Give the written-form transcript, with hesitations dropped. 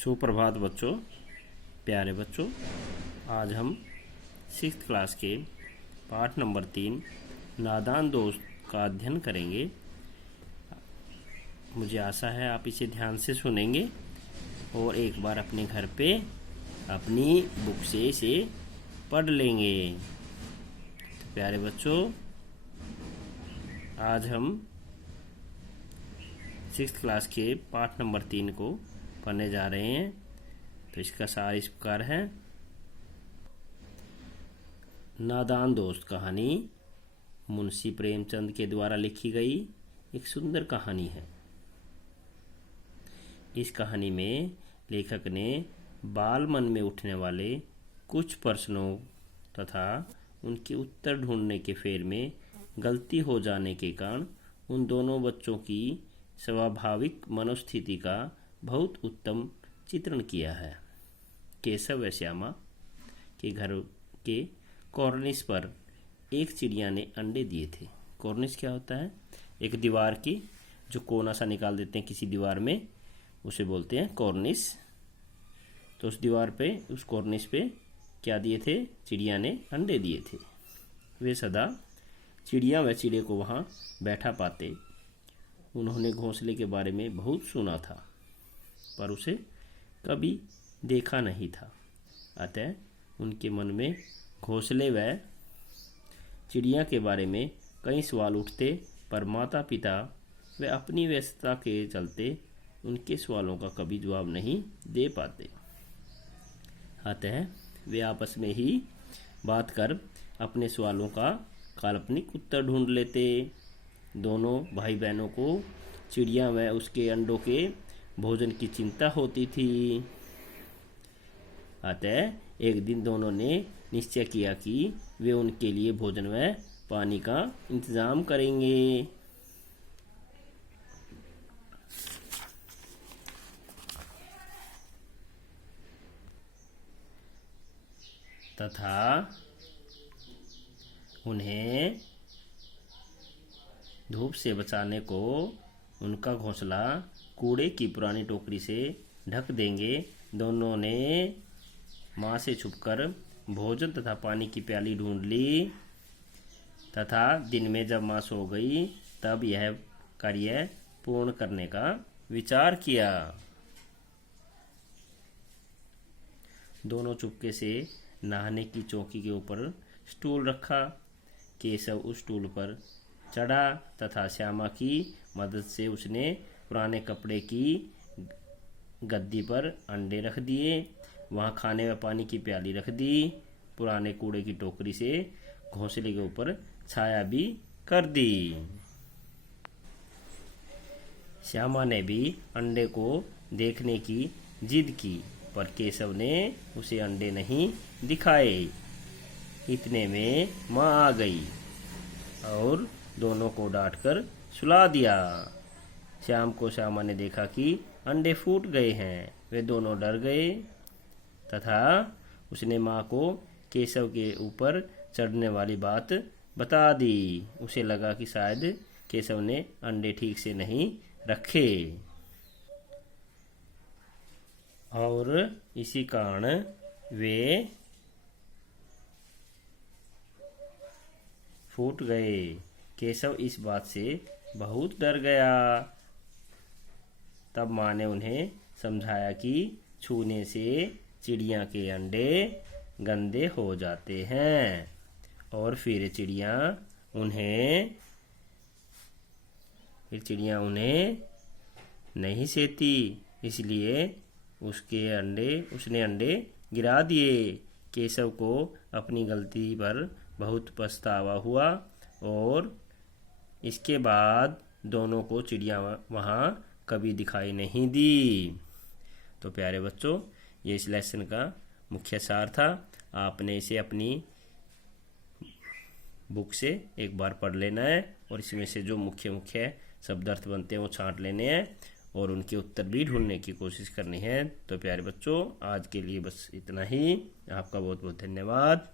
सुप्रभात बच्चों, प्यारे बच्चों। आज हम 6th क्लास के पाठ नंबर 3 नादान दोस्त का अध्ययन करेंगे। मुझे आशा है आप इसे ध्यान से सुनेंगे और एक बार अपने घर पे अपनी बुक से इसे पढ़ लेंगे। तो प्यारे बच्चों, आज हम 6th क्लास के पाठ नंबर 3 को पढ़ने जा रहे हैं। तो इसका सार इस प्रकार है। नादान दोस्त कहानी मुंशी प्रेमचंद के द्वारा लिखी गई एक सुंदर कहानी है। इस कहानी में लेखक ने बाल मन में उठने वाले कुछ प्रश्नों तथा उनके उत्तर ढूंढने के फेर में गलती हो जाने के कारण उन दोनों बच्चों की स्वाभाविक मनोस्थिति का बहुत उत्तम चित्रण किया है। केशव व श्यामा के घर के कॉर्निस पर एक चिड़िया ने अंडे दिए थे। कॉर्निस क्या होता है? एक दीवार की जो कोना सा निकाल देते हैं किसी दीवार में, उसे बोलते हैं कॉर्निस। तो उस दीवार पे, उस कॉर्निस पे क्या दिए थे? चिड़िया ने अंडे दिए थे। वे सदा चिड़िया व चिड़े को वहाँ बैठा पाते। उन्होंने घोंसले के बारे में बहुत सुना था पर उसे कभी देखा नहीं था। अतः उनके मन में घोंसले व चिड़िया के बारे में कई सवाल उठते, पर माता पिता वे अपनी व्यस्तता के चलते उनके सवालों का कभी जवाब नहीं दे पाते। अतः वे आपस में ही बात कर अपने सवालों का काल्पनिक उत्तर ढूंढ लेते। दोनों भाई बहनों को चिड़िया व उसके अंडों के भोजन की चिंता होती थी। अतः एक दिन दोनों ने निश्चय किया कि वे उनके लिए भोजन व पानी का इंतजाम करेंगे। तथा उन्हें धूप से बचाने को उनका घोंसला कूड़े की पुरानी टोकरी से ढक देंगे। दोनों ने माँ से छुपकर भोजन तथा पानी की प्याली ढूंढ ली तथा दिन में जब माँ सो गई तब यह कार्य पूर्ण करने का विचार किया। दोनों चुपके से नहाने की चौकी के ऊपर स्टूल रखा। केशव उस स्टूल पर चढ़ा तथा श्यामा की मदद से उसने पुराने कपड़े की गद्दी पर अंडे रख दिए। वहाँ खाने व पानी की प्याली रख दी। पुराने कूड़े की टोकरी से घोंसले के ऊपर छाया भी कर दी। श्यामा ने भी अंडे को देखने की जिद की, पर केशव ने उसे अंडे नहीं दिखाए। इतने में माँ आ गई और दोनों को डांटकर सुला दिया। श्याम को श्यामा ने देखा कि अंडे फूट गए हैं। वे दोनों डर गए तथा उसने माँ को केशव के ऊपर चढ़ने वाली बात बता दी। उसे लगा कि शायद केशव ने अंडे ठीक से नहीं रखे और इसी कारण वे फूट गए। केशव इस बात से बहुत डर गया। तब माँ ने उन्हें समझाया कि छूने से चिड़िया के अंडे गंदे हो जाते हैं और फिर चिड़िया उन्हें नहीं सेती, इसलिए उसने अंडे गिरा दिए। केशव को अपनी गलती पर बहुत पछतावा हुआ और इसके बाद दोनों को चिड़िया वहाँ कभी दिखाई नहीं दी। तो प्यारे बच्चों, ये इस लेसन का मुख्य सार था। आपने इसे अपनी बुक से एक बार पढ़ लेना है और इसमें से जो मुख्य शब्द अर्थ बनते हैं वो छांट लेने हैं और उनके उत्तर भी ढूंढने की कोशिश करनी है। तो प्यारे बच्चों, आज के लिए बस इतना ही। आपका बहुत बहुत धन्यवाद।